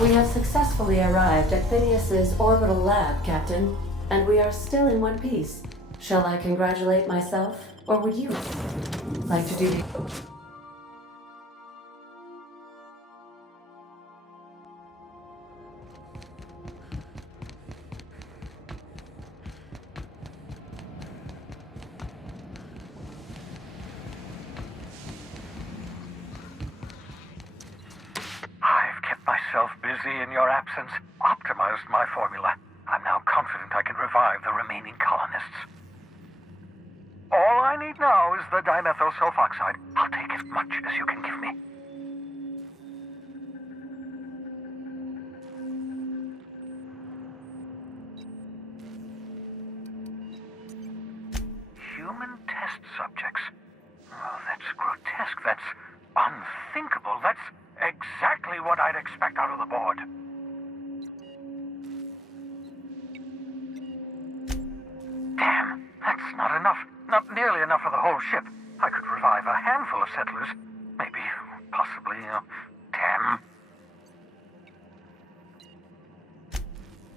We have successfully arrived at Phineas's orbital lab, Captain, and we are still in one piece. Shall I congratulate myself, or would you like to do the... I've kept myself busy in your absence, optimized my formula. I'm now confident I can revive the remaining colonists. All I need now is the dimethyl sulfoxide. I'll take as much as you can give me. Human test subjects. Oh, that's grotesque. That's unthinkable. That's exactly what I'd expect out of the board. Damn, that's not enough. Not nearly enough for the whole ship. I could revive a handful of settlers. Maybe, possibly, damn.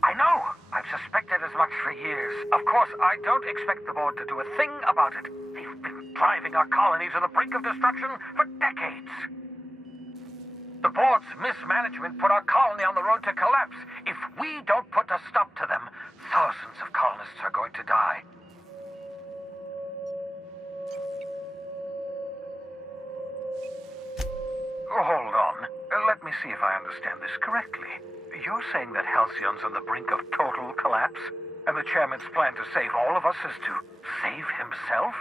I know! I've suspected as much for years. Of course, I don't expect the board to do a thing about it. They've been driving our colony to the brink of destruction for decades. The board's mismanagement put our colony on the road to collapse. If we don't put a stop to them, thousands of colonists are going to die. Hold on. Let me see if I understand this correctly. You're saying that Halcyon's on the brink of total collapse, and the chairman's plan to save all of us is to save himself?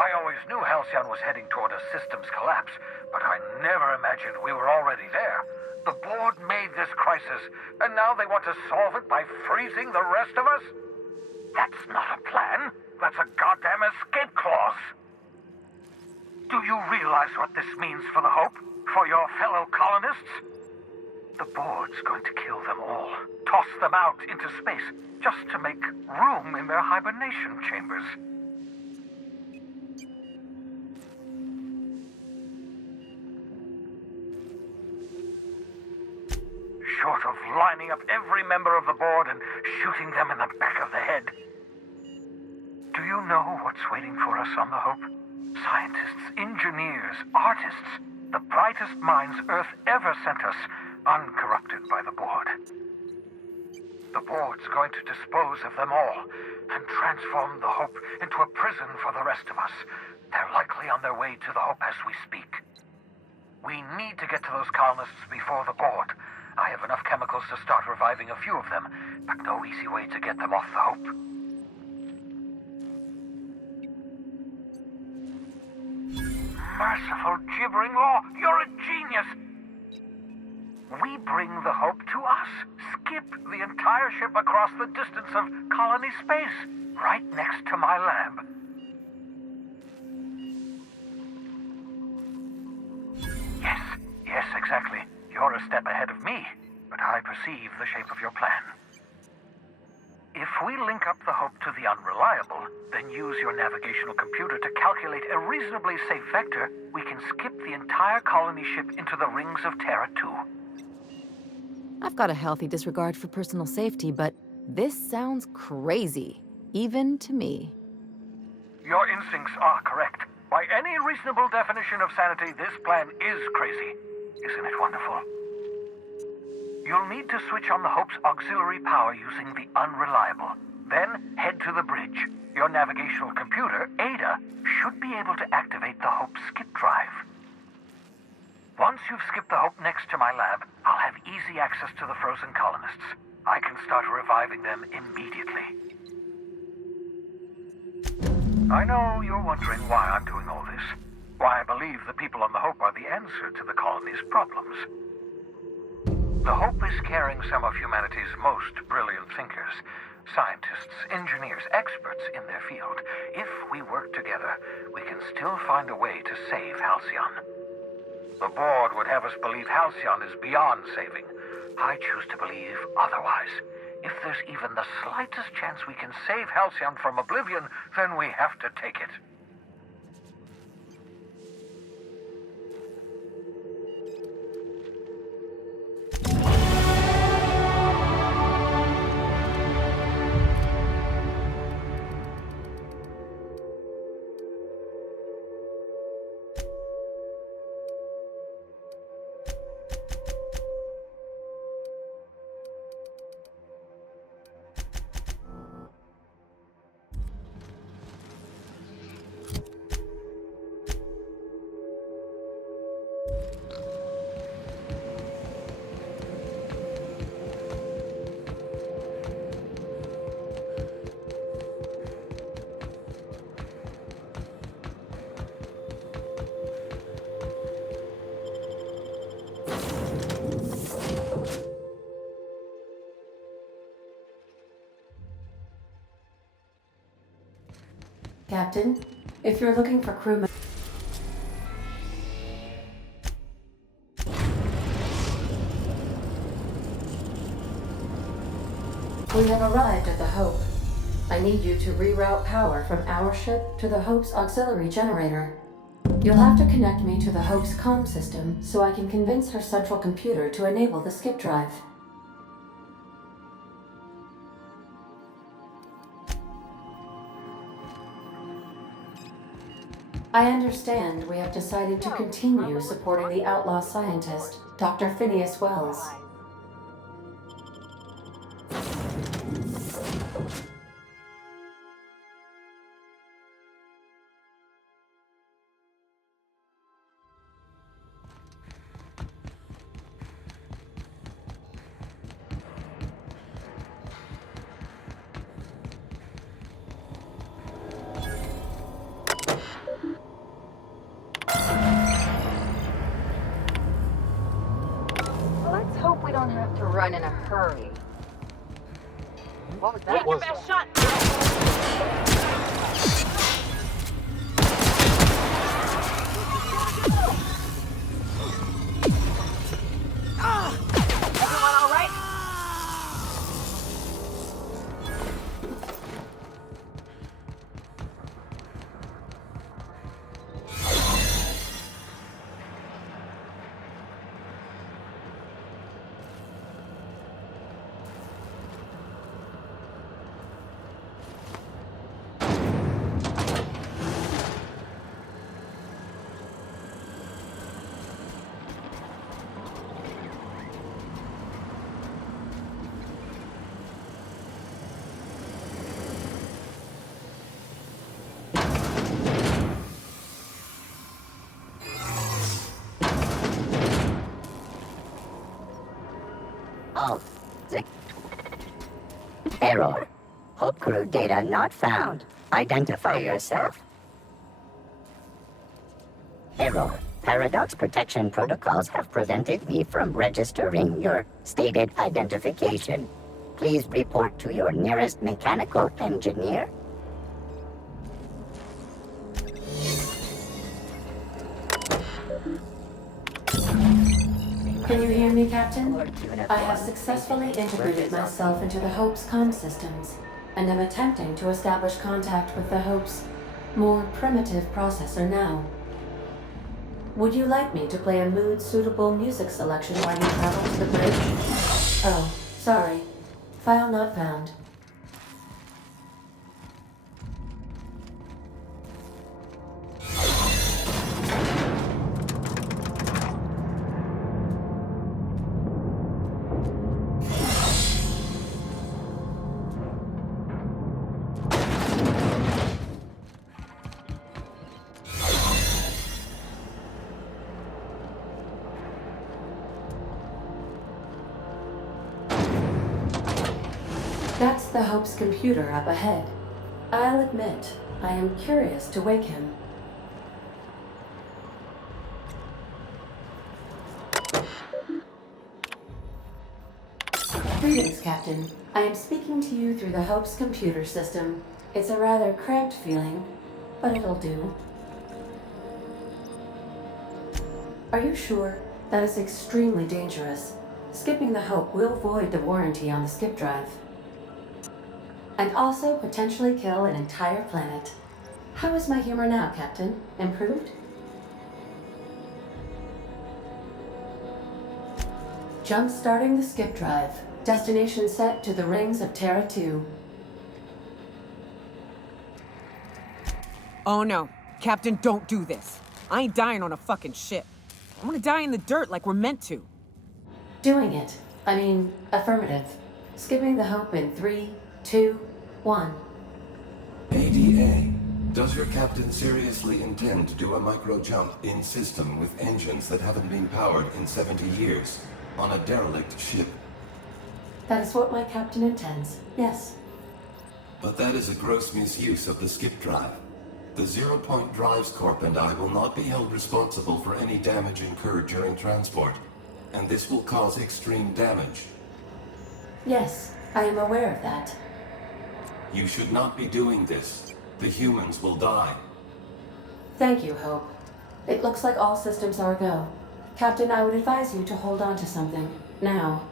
I always knew Halcyon was heading toward a systems collapse, but I never imagined we were already there. The board made this crisis, and now they want to solve it by freezing the rest of us? That's not a plan. That's a goddamn escape clause. Do you realize what this means for the Hope? For your fellow colonists? The board's going to kill them all. Toss them out into space, just to make room in their hibernation chambers. Short of lining up every member of the board and shooting them in the back of the head. Do you know what's waiting for us on the Hope? Scientists, engineers, artists, the brightest minds Earth ever sent us, uncorrupted by the board. The board's going to dispose of them all and transform the Hope into a prison for the rest of us. They're likely on their way to the Hope as we speak. We need to get to those colonists before the board. I have enough chemicals to start reviving a few of them, but no easy way to get them off the Hope. Merciful gibbering law, you're a genius! We bring the Hope to us. Skip the entire ship across the distance of colony space, right next to my lab. Yes, exactly. You're a step ahead of me, but I perceive the shape of your plan. If we link up the Hope to the Unreliable, then use your navigational computer to calculate a reasonably safe vector, we can skip the entire colony ship into the rings of Terra 2. I've got a healthy disregard for personal safety, but this sounds crazy, even to me. Your instincts are correct. By any reasonable definition of sanity, this plan is crazy. Isn't it wonderful? You'll need to switch on the Hope's auxiliary power using the Unreliable. Then head to the bridge. Your navigational computer, Ada, should be able to activate the Hope's skip drive. Once you've skipped the Hope next to my lab, I'll have easy access to the frozen colonists. I can start reviving them immediately. I know you're wondering why I'm doing all this. Why I believe the people on the Hope are the answer to the colony's problems. The Hope is carrying some of humanity's most brilliant thinkers. Scientists, engineers, experts in their field. If we work together, we can still find a way to save Halcyon. The board would have us believe Halcyon is beyond saving. I choose to believe otherwise. If there's even the slightest chance we can save Halcyon from oblivion, then we have to take it. Captain, if you're looking for crewmen... We have arrived at the Hope. I need you to reroute power from our ship to the Hope's auxiliary generator. You'll have to connect me to the Hope's comm system so I can convince her central computer to enable the skip drive. I understand we have decided to continue supporting the outlaw scientist, Dr. Phineas Wells. Let's hope we don't have to run in a hurry. What was that? Take your best shot. Everyone all right? Error. Hope crew data not found. Identify yourself. Error. Paradox protection protocols have prevented me from registering your stated identification. Please report to your nearest mechanical engineer. Can you hear me, Captain? I have successfully integrated myself into the Hope's comm systems, and am attempting to establish contact with the Hope's more primitive processor now. Would you like me to play a mood-suitable music selection while you travel to the bridge? Oh, sorry. File not found. That's the Hope's computer up ahead. I'll admit, I am curious to wake him. Greetings, Captain. I am speaking to you through the Hope's computer system. It's a rather cramped feeling, but it'll do. Are you sure? That is extremely dangerous. Skipping the Hope will void the warranty on the skip drive. And also potentially kill an entire planet. How is my humor now, Captain? Improved? Jump-starting the skip drive. Destination set to the rings of Terra 2. Oh no. Captain, don't do this. I ain't dying on a fucking ship. I wanna die in the dirt like we're meant to. Doing it. I mean, affirmative. Skipping the Hope in 3, 2, 1. ADA, does your captain seriously intend to do a micro-jump in system with engines that haven't been powered in 70 years on a derelict ship? That is what my captain intends, yes. But that is a gross misuse of the skip drive. The Zero Point Drives Corp and I will not be held responsible for any damage incurred during transport, and this will cause extreme damage. Yes, I am aware of that. You should not be doing this. The humans will die. Thank you, Hope. It looks like all systems are a go. Captain, I would advise you to hold on to something. Now.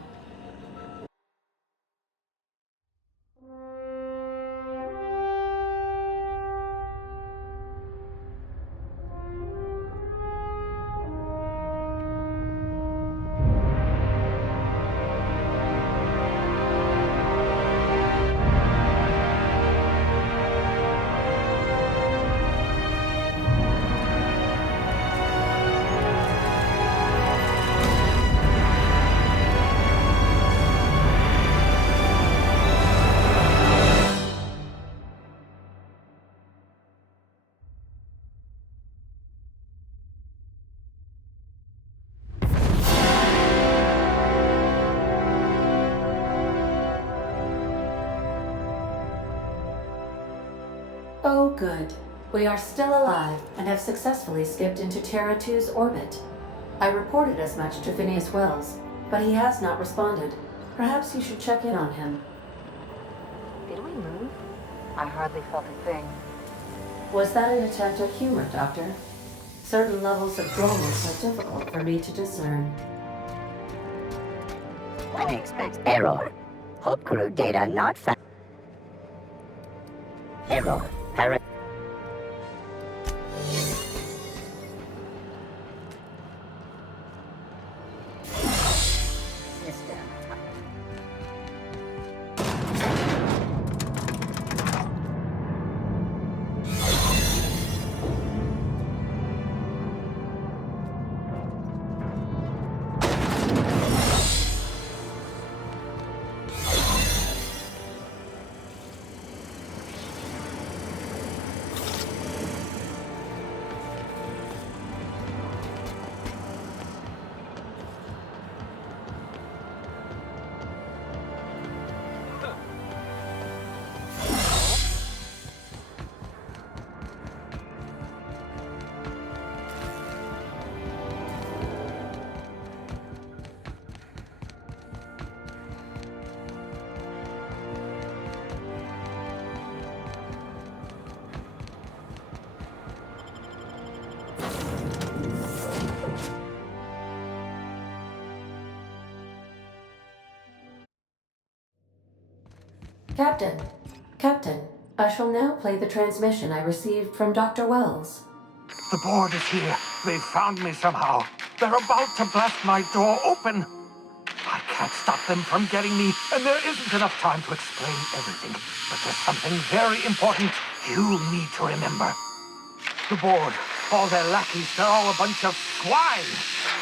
Oh, good. We are still alive and have successfully skipped into Terra 2's orbit. I reported as much to Phineas Wells, but he has not responded. Perhaps you should check in on him. Did we move? I hardly felt a thing. Was that an attempt at humor, Doctor? Certain levels of dullness are difficult for me to discern. Unexpected error. Hope crew data not found. Error. System. Captain, I shall now play the transmission I received from Dr. Wells. The board is here. They've found me somehow. They're about to blast my door open. I can't stop them from getting me, and there isn't enough time to explain everything. But there's something very important you need to remember. The board, all their lackeys, they're all a bunch of swine.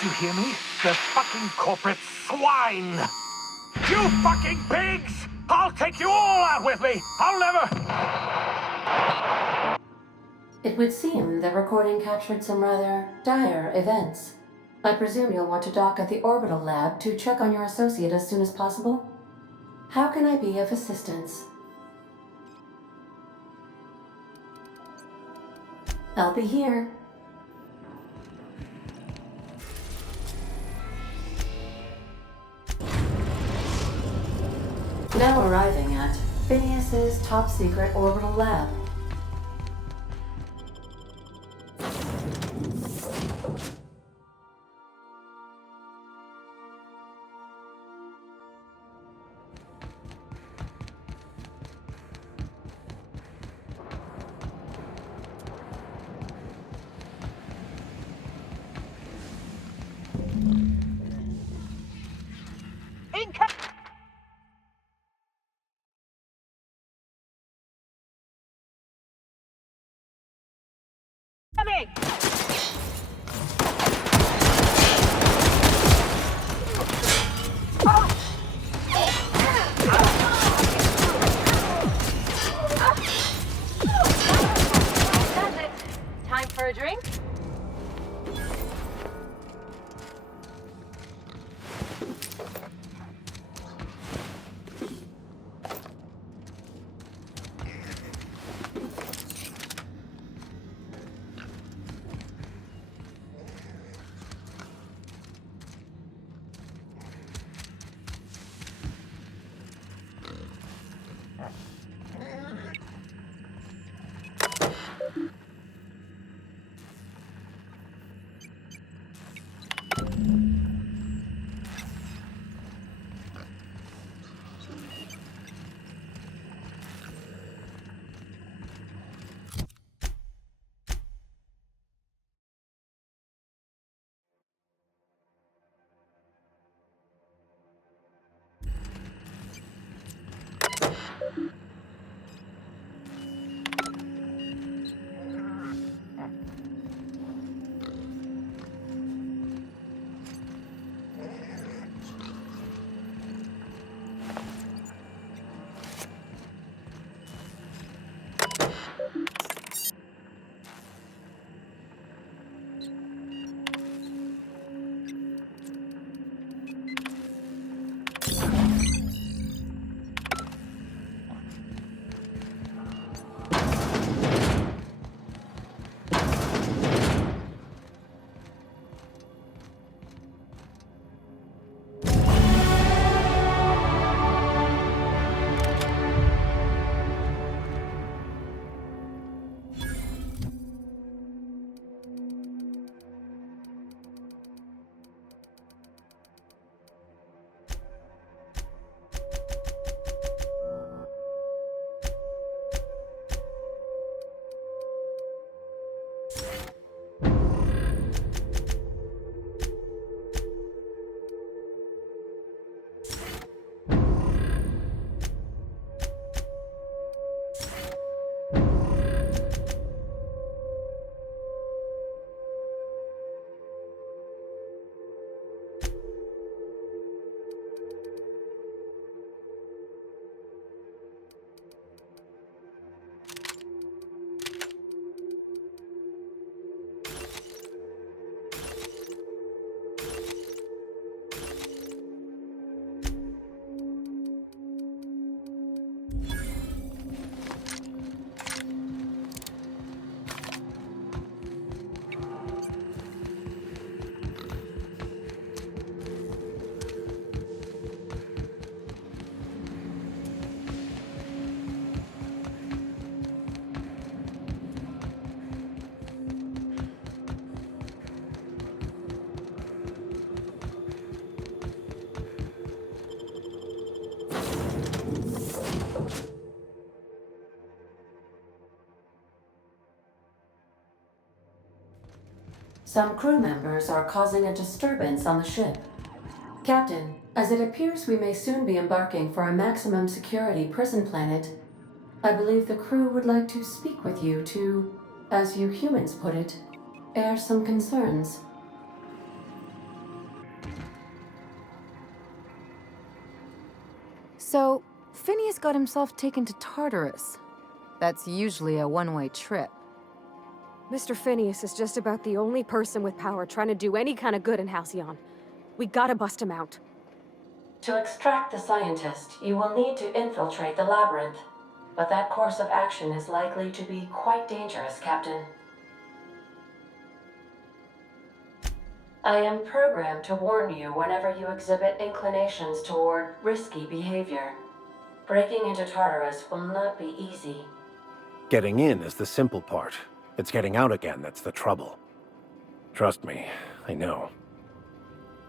Do you hear me? They're fucking corporate swine. You fucking pigs! I'll take you all out with me! I'll never... It would seem the recording captured some rather dire events. I presume you'll want to dock at the orbital lab to check on your associate as soon as possible? How can I be of assistance? I'll be here. Now arriving at Phineas's top-secret orbital lab. Time for a drink? Some crew members are causing a disturbance on the ship. Captain, as it appears we may soon be embarking for a maximum security prison planet, I believe the crew would like to speak with you to, as you humans put it, air some concerns. So, Phineas got himself taken to Tartarus. That's usually a one-way trip. Mr. Phineas is just about the only person with power trying to do any kind of good in Halcyon. We gotta bust him out. To extract the scientist, you will need to infiltrate the labyrinth. But that course of action is likely to be quite dangerous, Captain. I am programmed to warn you whenever you exhibit inclinations toward risky behavior. Breaking into Tartarus will not be easy. Getting in is the simple part. It's getting out again that's the trouble. Trust me, I know.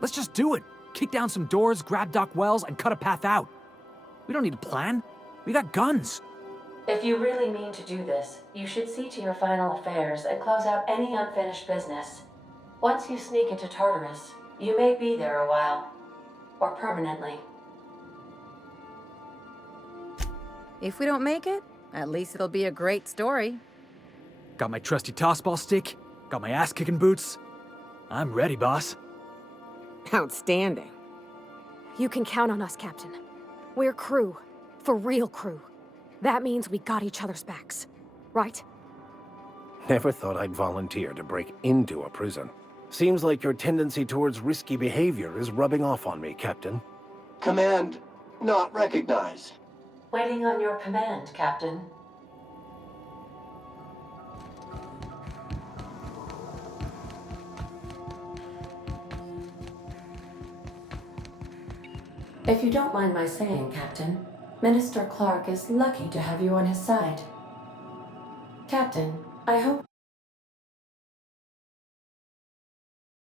Let's just do it. Kick down some doors, grab Doc Wells, and cut a path out. We don't need a plan. We got guns. If you really mean to do this, you should see to your final affairs and close out any unfinished business. Once you sneak into Tartarus, you may be there a while. Or permanently. If we don't make it, at least it'll be a great story. Got my trusty tossball stick. Got my ass-kicking boots. I'm ready, boss. Outstanding. You can count on us, Captain. We're crew. For real crew. That means we got each other's backs. Right? Never thought I'd volunteer to break into a prison. Seems like your tendency towards risky behavior is rubbing off on me, Captain. Command not recognized. Waiting on your command, Captain. If you don't mind my saying, Captain, Minister Clark is lucky to have you on his side. Captain, I hope